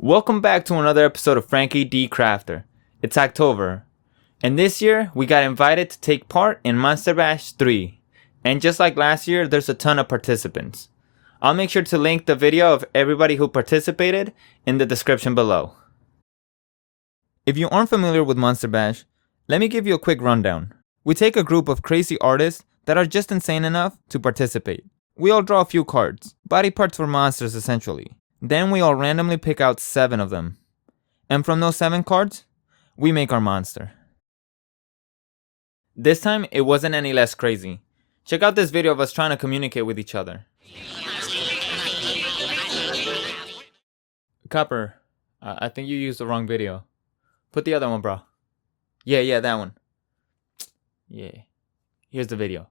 Welcome back to another episode of Franky D Crafter. It's October, and this year we got invited to take part in Monster Bash 3. And just like last year, there's a ton of participants. I'll make sure to link the video of everybody who participated in the description below. If you aren't familiar with Monster Bash, let me give you a quick rundown. We take a group of crazy artists that are just insane enough to participate. We all draw a few cards, body parts for monsters essentially. Then we all randomly pick out 7 of them. And from those 7 cards, we make our monster. This time, it wasn't any less crazy. Check out this video of us trying to communicate with each other. Copper, I think you used the wrong video. Put the other one, bro. Yeah, that one. Yeah. Here's the video.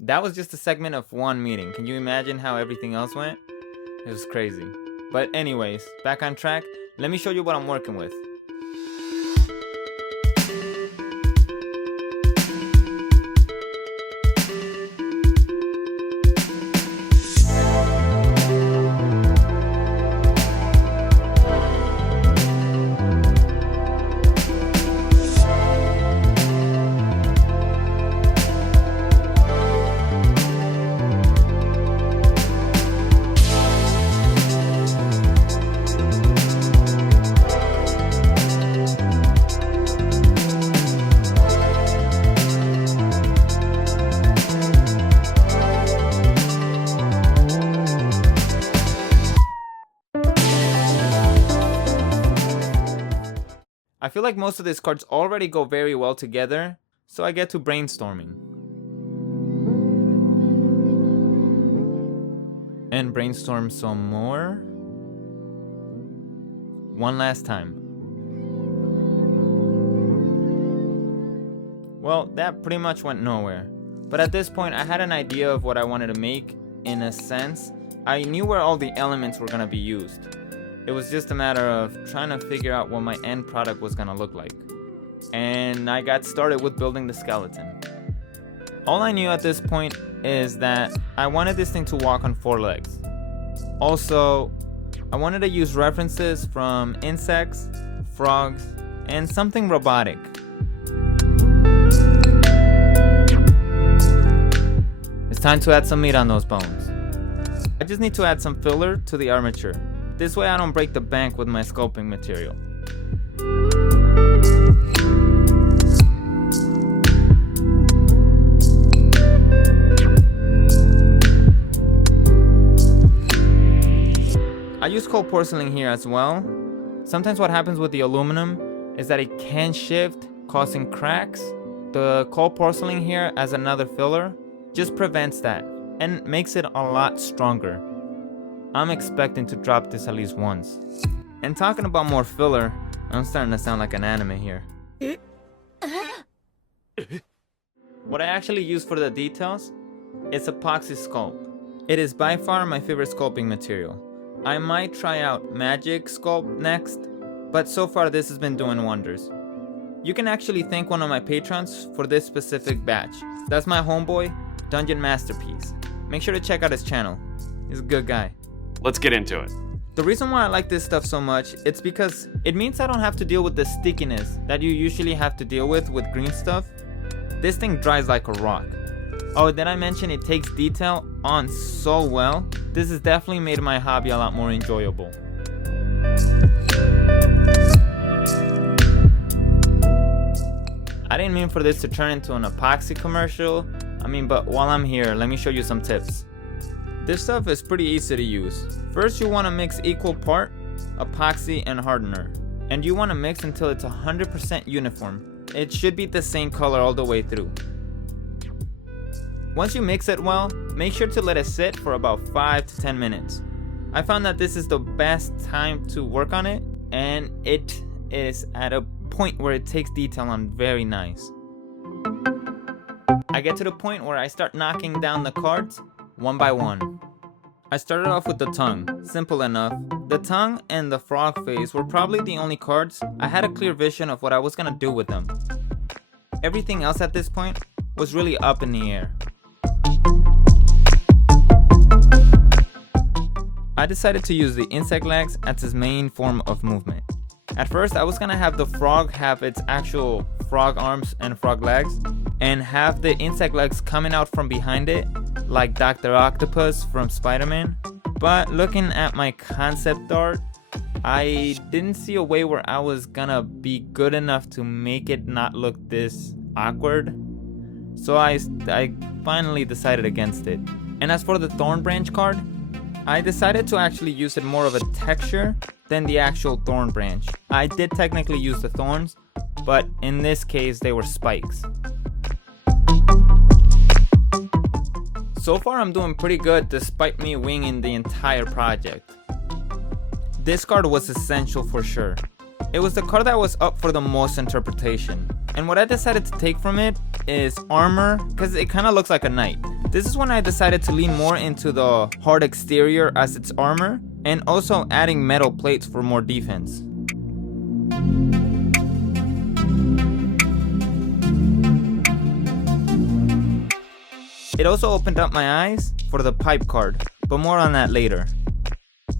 That was just a segment of one meeting. Can you imagine how everything else went? It was crazy. But anyways, back on track. Let me show you what I'm working with. I feel like most of these cards already go very well together, so I get to brainstorming. And brainstorm some more. One last time. Well, that pretty much went nowhere. But at this point, I had an idea of what I wanted to make. In a sense, I knew where all the elements were gonna be used. It was just a matter of trying to figure out what my end product was gonna look like. And I got started with building the skeleton. All I knew at this point is that I wanted this thing to walk on 4 legs. Also, I wanted to use references from insects, frogs, and something robotic. It's time to add some meat on those bones. I just need to add some filler to the armature. This way I don't break the bank with my sculpting material. I use cold porcelain here as well. Sometimes what happens with the aluminum is that it can shift, causing cracks. The cold porcelain here as another filler just prevents that and makes it a lot stronger. I'm expecting to drop this at least once. And talking about more filler, I'm starting to sound like an anime here. What I actually use for the details is epoxy sculpt. It is by far my favorite sculpting material. I might try out magic sculpt next, but so far this has been doing wonders. You can actually thank one of my patrons for this specific batch. That's my homeboy, Dungeon Masterpiece. Make sure to check out his channel. He's a good guy. Let's get into it. The reason why I like this stuff so much, it's because it means I don't have to deal with the stickiness that you usually have to deal with green stuff. This thing dries like a rock. Oh, did I mention it takes detail on so well? This has definitely made my hobby a lot more enjoyable. I didn't mean for this to turn into an epoxy commercial. But while I'm here, let me show you some tips. This stuff is pretty easy to use. First, you want to mix equal part epoxy and hardener. And you want to mix until it's 100% uniform. It should be the same color all the way through. Once you mix it well, make sure to let it sit for about 5 to 10 minutes. I found that this is the best time to work on it, and it is at a point where it takes detail on very nice. I get to the point where I start knocking down the cards one by one. I started off with the tongue, simple enough. The tongue and the frog face were probably the only cards I had a clear vision of what I was gonna do with them. Everything else at this point was really up in the air. I decided to use the insect legs as its main form of movement. At first, I was gonna have the frog have its actual frog arms and frog legs, and have the insect legs coming out from behind it, like Dr. Octopus from Spider-Man. But looking at my concept art, I didn't see a way where I was gonna be good enough to make it not look this awkward. So I finally decided against it. And as for the thorn branch card, I decided to actually use it more of a texture than the actual thorn branch. I did technically use the thorns, but in this case they were spikes. So far I'm doing pretty good despite me winging the entire project. This card was essential for sure. It was the card that was up for the most interpretation. And what I decided to take from it is armor, because it kind of looks like a knight. This is when I decided to lean more into the hard exterior as its armor, and also adding metal plates for more defense. It also opened up my eyes for the pipe card, but more on that later.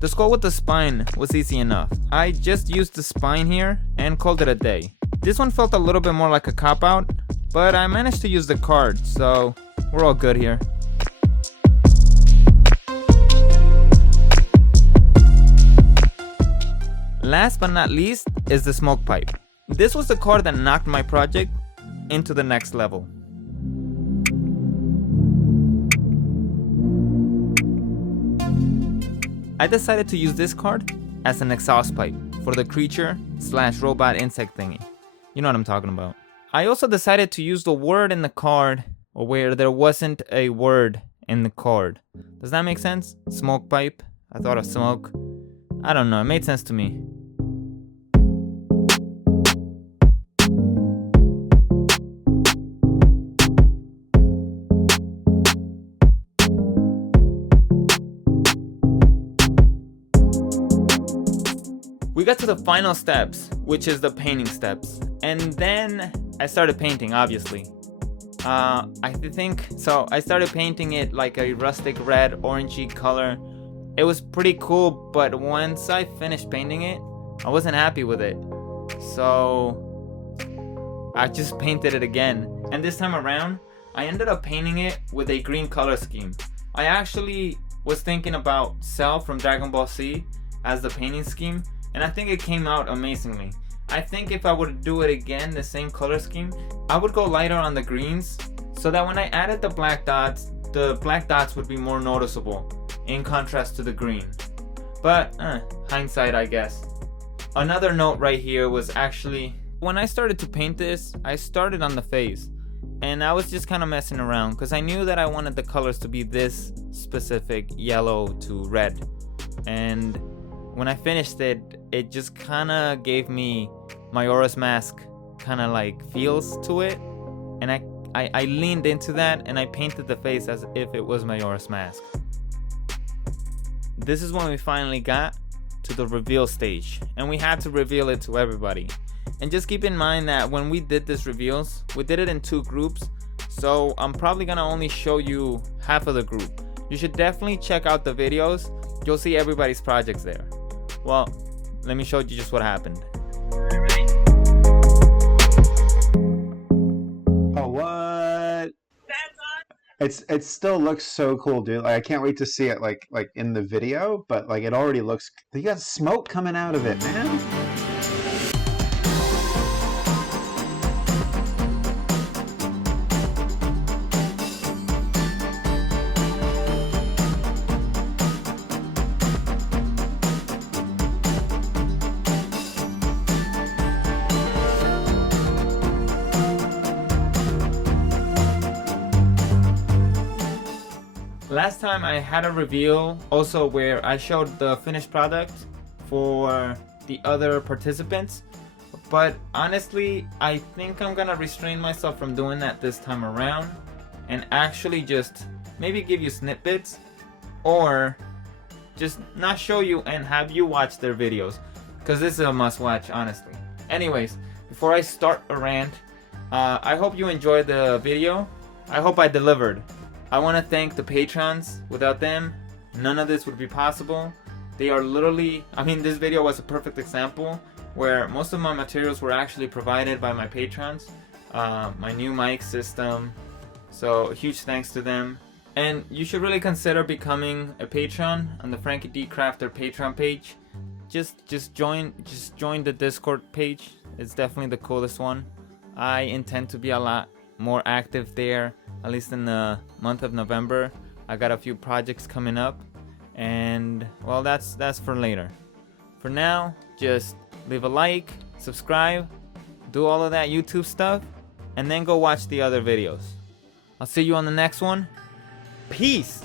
The skull with the spine was easy enough. I just used the spine here and called it a day. This one felt a little bit more like a cop-out, but I managed to use the card, so we're all good here. Last but not least is the smoke pipe. This was the card that knocked my project into the next level. I decided to use this card as an exhaust pipe for the creature/robot insect thingy. You know what I'm talking about. I also decided to use the word in the card where there wasn't a word in the card. Does that make sense? Smoke pipe. I thought of smoke. I don't know, it made sense to me. We got to the final steps, which is the painting steps. And then I started painting, obviously. I started painting it like a rustic red, orangey color. It was pretty cool, but once I finished painting it, I wasn't happy with it. So I just painted it again. And this time around, I ended up painting it with a green color scheme. I actually was thinking about Cell from Dragon Ball Z as the painting scheme, and I think it came out amazingly. I think if I were to do it again, the same color scheme, I would go lighter on the greens so that when I added the black dots would be more noticeable in contrast to the green. But hindsight, I guess. Another note right here was actually, when I started to paint this, I started on the face. And I was just kind of messing around because I knew that I wanted the colors to be this specific yellow to red. And when I finished it, it just kind of gave me Majora's Mask kind of like feels to it. And I leaned into that and I painted the face as if it was Majora's Mask. This is when we finally got to the reveal stage, and we had to reveal it to everybody. And just keep in mind that when we did this reveals, we did it in 2 groups, so I'm probably gonna only show you half of the group. You should definitely check out the videos. You'll see everybody's projects there. Well, let me show you just what happened. Oh, what? It still looks so cool, dude. Like, I can't wait to see it like in the video, but like it already looks, you got smoke coming out of it, man. Last time I had a reveal also where I showed the finished product for the other participants, but honestly I think I'm gonna restrain myself from doing that this time around and actually just maybe give you snippets or just not show you and have you watch their videos, because this is a must watch, honestly. Anyways, before I start a rant, I hope you enjoyed the video. I hope I delivered. I want to thank the patrons. Without them, none of this would be possible. They are literally, I mean, this video was a perfect example where most of my materials were actually provided by my patrons. My new mic system, so huge thanks to them. And you should really consider becoming a patron on the Franky D Crafter Patreon page. Just join the Discord page. It's definitely the coolest one. I intend to be a lot more active there, at least in the month of November. I got a few projects coming up, and well, that's for later. For now, just leave a like, subscribe, do all of that YouTube stuff, and then go watch the other videos. I'll see you on the next one. Peace!